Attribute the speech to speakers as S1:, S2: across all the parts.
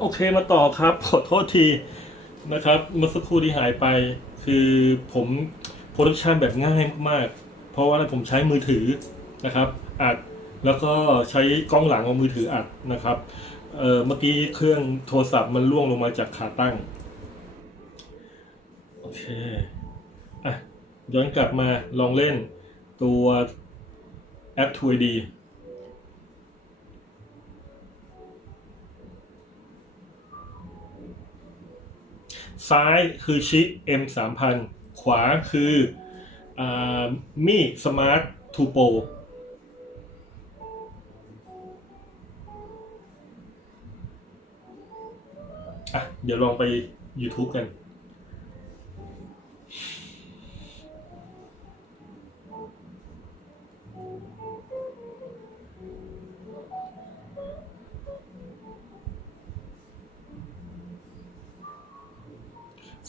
S1: โอเคมาต่อครับ ขอโทษทีนะครับเมื่อสักครู่ที่หายไป คือผมโปรดักชันแบบง่ายมากๆ เพราะว่าผมใช้มือถือนะครับอัดแล้วก็ใช้กล้องหลังของมือถืออัดนะครับเเมื่อกี้เครื่องโทรศัพท์มันล่วงลงมาจากขาตั้งโอเคอะย้อนกลับมาลองเล่นตัวแอป 2D ซ้ายคือชิ M 3 0 0 0ขวาคือมี่สมาร์ททูโปอะเดี๋ยวลองไป YouTube กัน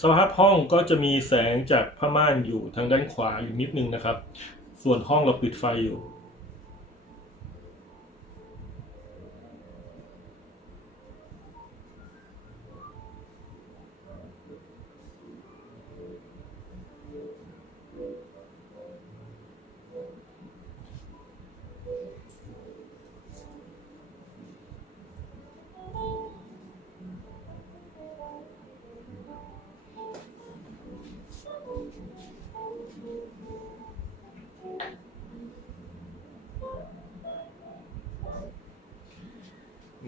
S1: สภาพห้องก็จะมีแสงจากผ้าม่านอยู่ทางด้านขวาอยู่นิดนึงนะครับ ส่วนห้องเราปิดไฟอยู่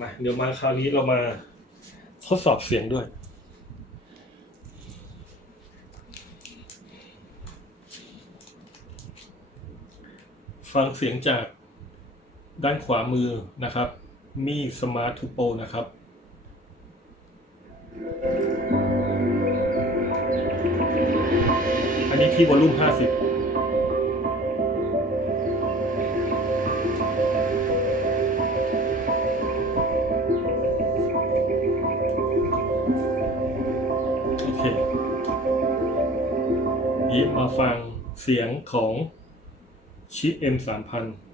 S1: มาเดี๋ยวมาคราวนี้เรามาทดสอบเสียงด้วย ฟังเสียงจากด้านขวามือนะครับ มีสมาร์ททูโปนะครับอันนี้ที่วอลลุ่ม50 ฟังเสียงของชิป M 3 0 0 0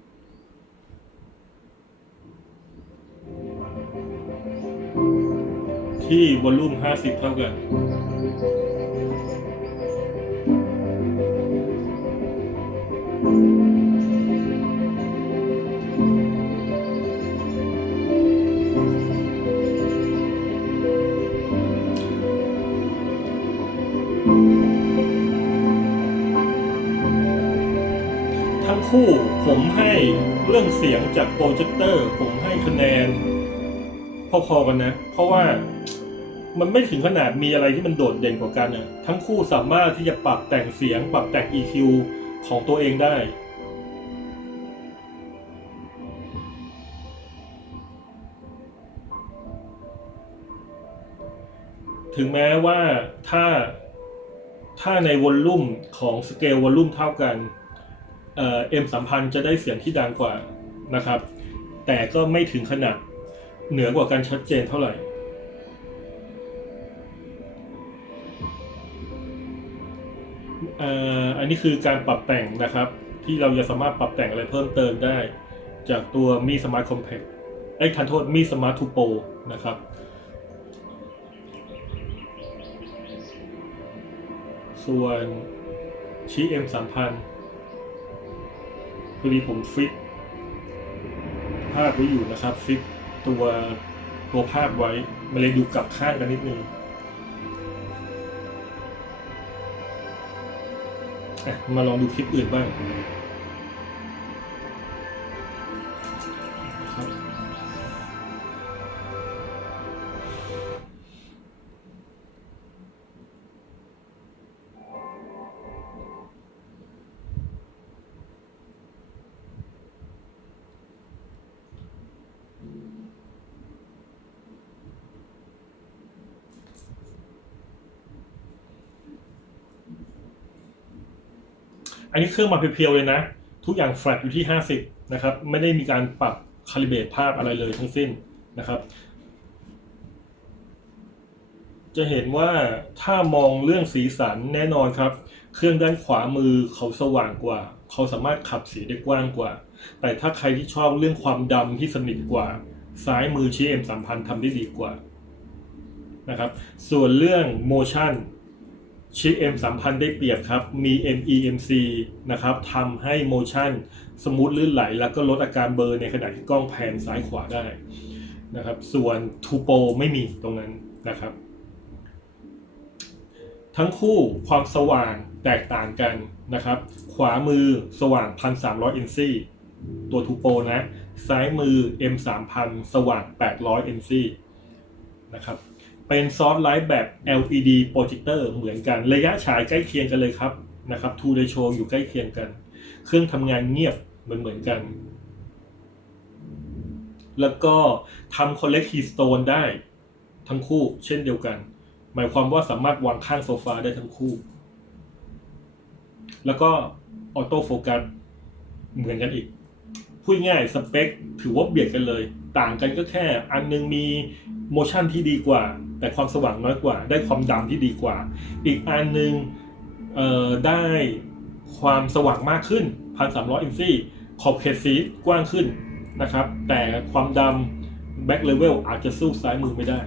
S1: ที่วอลลุ่ม 50 เท่ากัน เรื่องเสียงจากโปรเจคเตอร์ ผมให้คะแนน พอๆกันนะ เพราะว่ามันไม่ถึงขนาดมีอะไรที่มันโดดเด่นกว่ากันนะทั้งคู่สามารถที่จะปรับแต่งเสียง ปรับแต่ง EQ ของตัวเองได้ ถึงแม้ว่าถ้าถ้าในวอลลุ่มของสเกลวอลลุ่มเท่ากัน เอ็มสามพันจะได้เสียงที่ดังกว่านะครับ แต่ก็ไม่ถึงขนาดเหนือกว่าการชัดเจนเท่าไหร่ อันนี้คือการปรับแต่งนะครับ ที่เราจะสามารถปรับแต่งอะไรเพิ่มเติมได้ จากตัวมีสมาร์ทคอมเพกไอ้ทันโทษมีสมาร์ททูโปนะครับส่วนชี้ามพัน วัดีผมฟิก ภาพไว้อยู่นะครับ ฟิกตัวตัวภาพไว้มัเลยดูกลับข้างกันนิดนึงมาลองดูคลิปอื่นบ้าง อันนี้เครื่องมาเพียวๆเลยนะ ทุกอย่างแฟลตอยู่ที่ 50 นะครับ ไม่ได้มีการปรับคาลิเบรตภาพอะไรเลยทั้งสิ้นนะครับ จะเห็นว่าถ้ามองเรื่องสีสันแน่นอนครับ เครื่องด้านขวามือเขาสว่างกว่า เขาสามารถขับสีได้กว้างกว่า แต่ถ้าใครที่ชอบเรื่องความดำที่สนิทกว่า ซ้ายมือชี้เอ็มสามพันทำได้ดีกว่านะครับ ส่วนเรื่อง motion ชิป M 3 0 0ได้เปรียบครับ มี MEMC นะครับทำให้ motion สมูทลื่นไหล แล้วก็ลดอาการเบลอร์ในขณะที่กล้องแพนซ้ายขวาได้นะครับ ส่วน Tupo ไม่มีตรงนั้นนะครับ ทั้งคู่ความสว่างแตกต่างกันนะครับ ขวามือสว่าง 1,300 NC ตัวทูโปนะ ซ้ายมือ M 3000สว่าง 800 NC นะครับ เป็นซอฟต์ไลท์แบบ LED โปรเจคเตอร์เหมือนกันระยะฉายใกล้เคียงกันเลยครับนะครับทูเดโชอยู่ใกล้เคียงกัน เครื่องทำงานเงียบเหมือนเหมือนกัน แล้วก็ทำ collect keystone ได้ทั้งคู่เช่นเดียวกัน หมายความว่าสามารถวางข้างโซฟาได้ทั้งคู่ แล้วก็ออโต้โฟกัสเหมือนกันอีกพูดง่ายสเปคถือว่าเบียดกันเลย ต่างกันก็แค่อันนึงมีโมชั่นที่ดีกว่า แต่ความสว่างน้อยกว่า ได้ความดำที่ดีกว่า อีกอันนึงเอ่อได้ความสว่างมากขึ้นพันสามร้อยอินซี่ขอบเขตสีกว้างขึ้นนะครับ แต่ความดำแบ็กเลเวลอาจจะสู้ซ้ายมือไม่ได้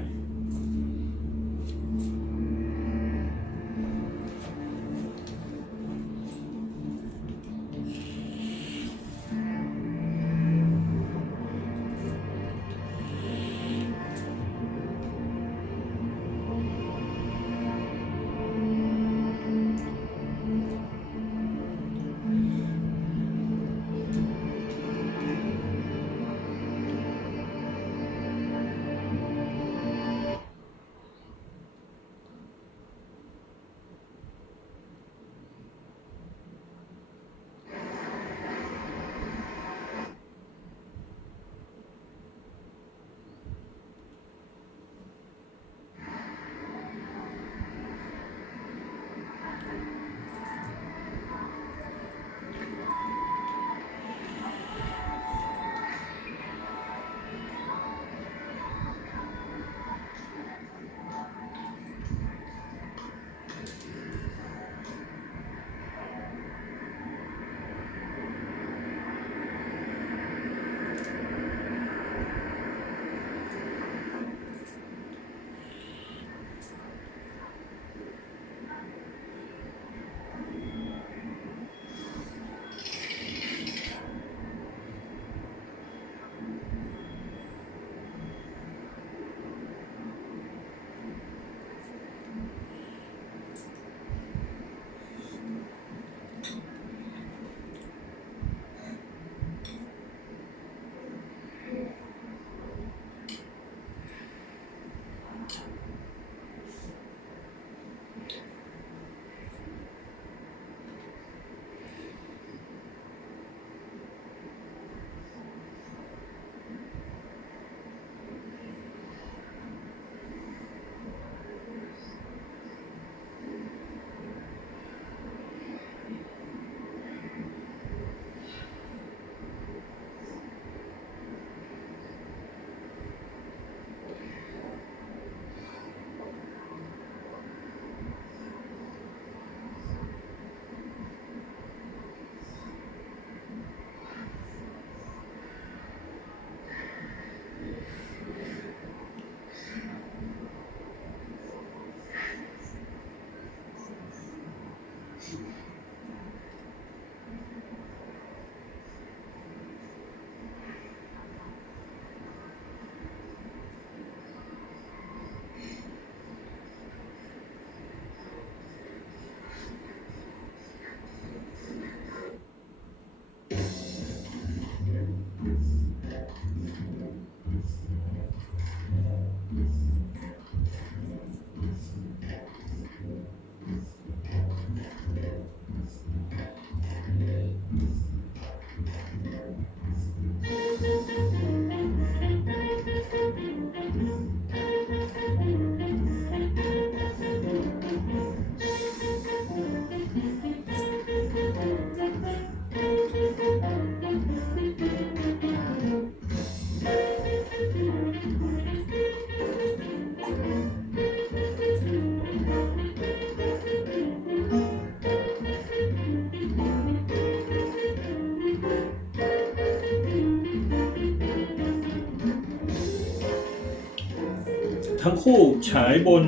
S1: ทั้งคู่ฉายบน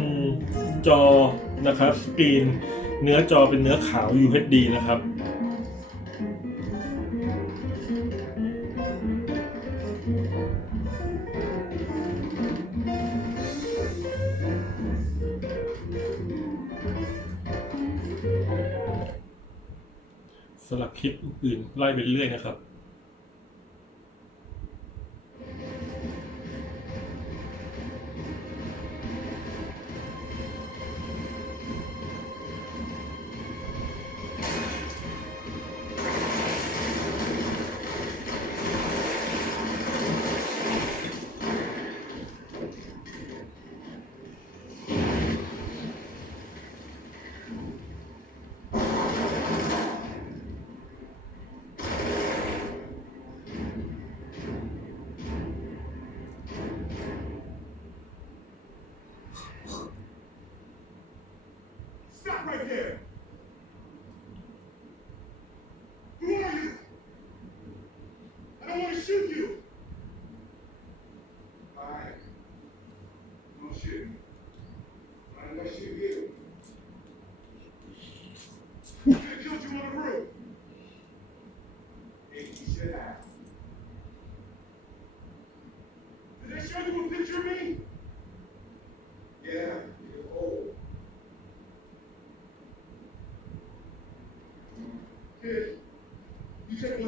S1: จอนะครับสกรีนเนื้อจอเป็นเนื้อขาว UHD นะครับสำหรับคลิปอื่นไล่ไปเรื่อยนะครับ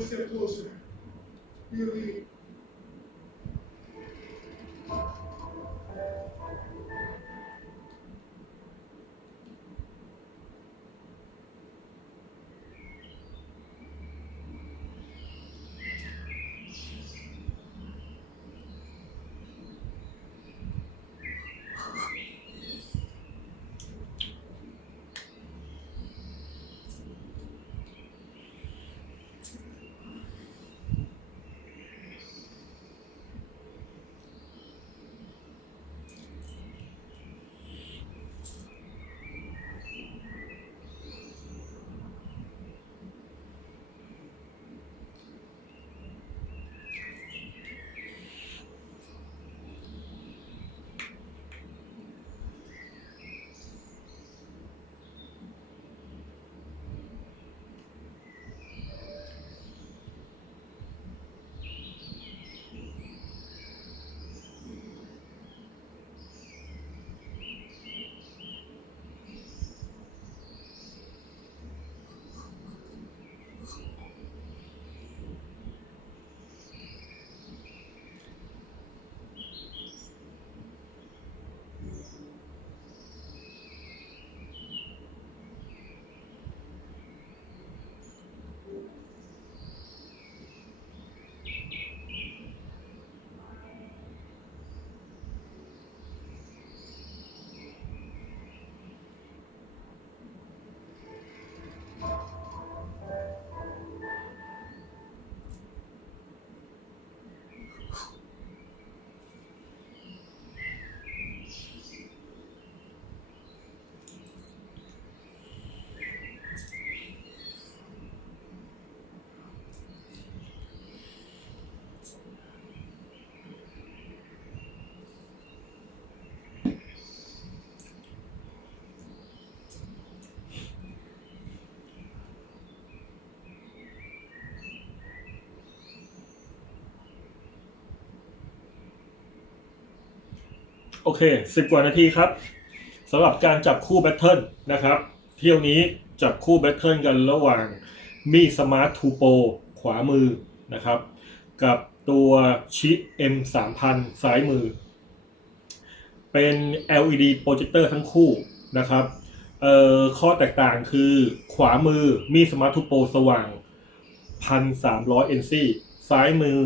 S2: seus recursos
S1: โอเคสิบกว่านาทีครับสำหรับการจับคู่แบทเทิลนะครับ เที่ยวนี้จับคู่แบทเทิลกันระหว่างมีสมาร์ททูโปขวามือนะครับ กับตัวชิ M 3 0 0ซ้ายมือ เป็น LED โปรเจคเตอร์ทั้งคู่นะครับเอ่อข้อแตกต่างคือขวามือมีสมาร์ททูโปสว่าง 1,300 NC ซ้ายมือ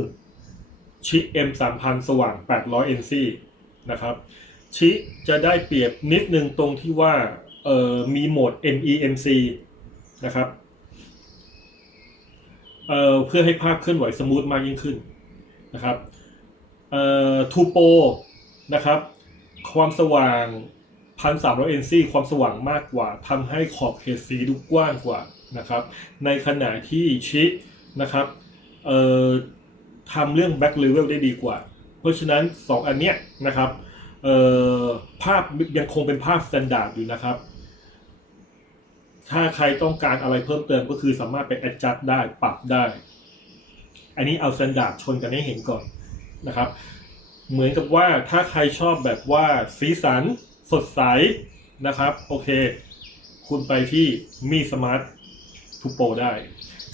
S1: ชิ M 3 0 0สว่าง 800 NC นะครับ ชิจะได้เปรียบนิดนึงตรงที่ว่าเอ่อมีโหมด MEMC นะครับเอ่อเพื่อให้ภาพเคลื่อนไหวสมูทมากยิ่งขึ้นนะครับเอ่อทูโปนะครับความสว่าง1,300 NC ความสว่างมากกว่าทำให้ขอบเขตสีดูกว้างกว่านะครับ ในขณะที่ชินะครับเอ่อทำเรื่อง back level ได้ดีกว่า เพราะฉะนั้น 2 อันเนี้ยนะครับเอ่อภาพยังคงเป็นภาพสแตนดาร์ดอยู่นะครับ ถ้าใครต้องการอะไรเพิ่มเติมก็คือสามารถไป adjust ได้ปรับได้ อันนี้เอาสแตนดาร์ดชนกันให้เห็นก่อนนะครับ เหมือนกับว่าถ้าใครชอบแบบว่าสีสันสดใสนะครับ โอเค คุณไปที่มีสมาร์ททูโปได้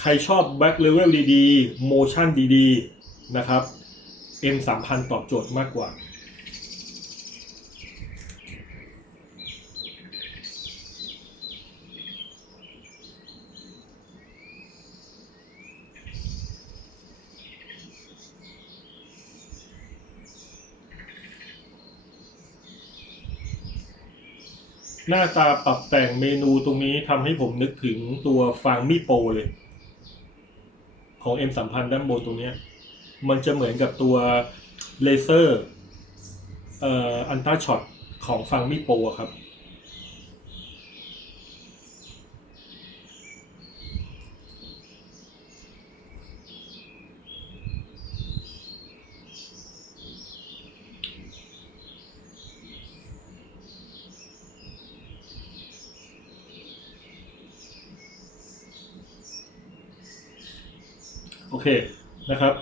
S1: ใครชอบแบ็คเลเวลดีๆโมชั่นดีๆ นะครับ M 3 0 0 0ตอบโจทย์มากกว่า หน้าตาปรับแต่งเมนูตรงนี้ทำให้ผมนึกถึงตัวฟางมีโปเลย ของ M 3 0 0 0ด้านบนตรงนี้ มันจะเหมือนกับตัวเลเซอร์เอ่ออันต้าช็อตของฟังมีโปรอะครับ โอเคนะครับ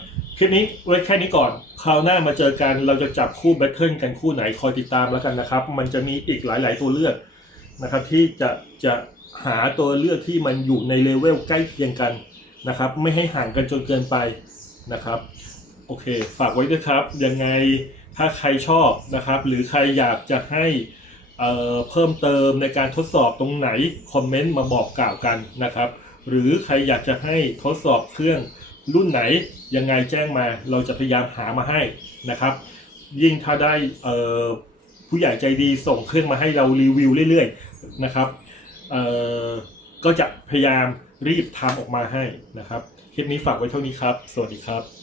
S1: คลิปนี้ไว้แค่นี้ก่อน คราวหน้ามาเจอกันเราจะจับคู่แบทเทิลกันคู่ไหนคอยติดตามแล้วกันนะครับ มันจะมีอีกหลาย ๆ ตัวเลือกนะครับที่จะจะหาตัวเลือกที่มันอยู่ในเลเวลใกล้เคียงกันนะครับ ไม่ให้ห่างกันจนเกินไปนะครับ โอเค ฝากไว้ด้วยครับ ยังไงถ้าใครชอบนะครับ หรือใครอยากจะให้เเพิ่มเติมในการทดสอบตรงไหน คอมเมนต์มาบอกกล่าวกันนะครับ หรือใครอยากจะให้ทดสอบเครื่อง รุ่นไหนยังไงแจ้งมาเราจะพยายามหามาให้นะครับ ยิ่งถ้าได้ผู้ใหญ่ใจดีส่งเครื่องมาให้เรารีวิวเรื่อยๆนะครับก็จะพยายามรีบทำออกมาให้นะครับ คลิปนี้ฝากไว้เท่านี้ครับ สวัสดีครับ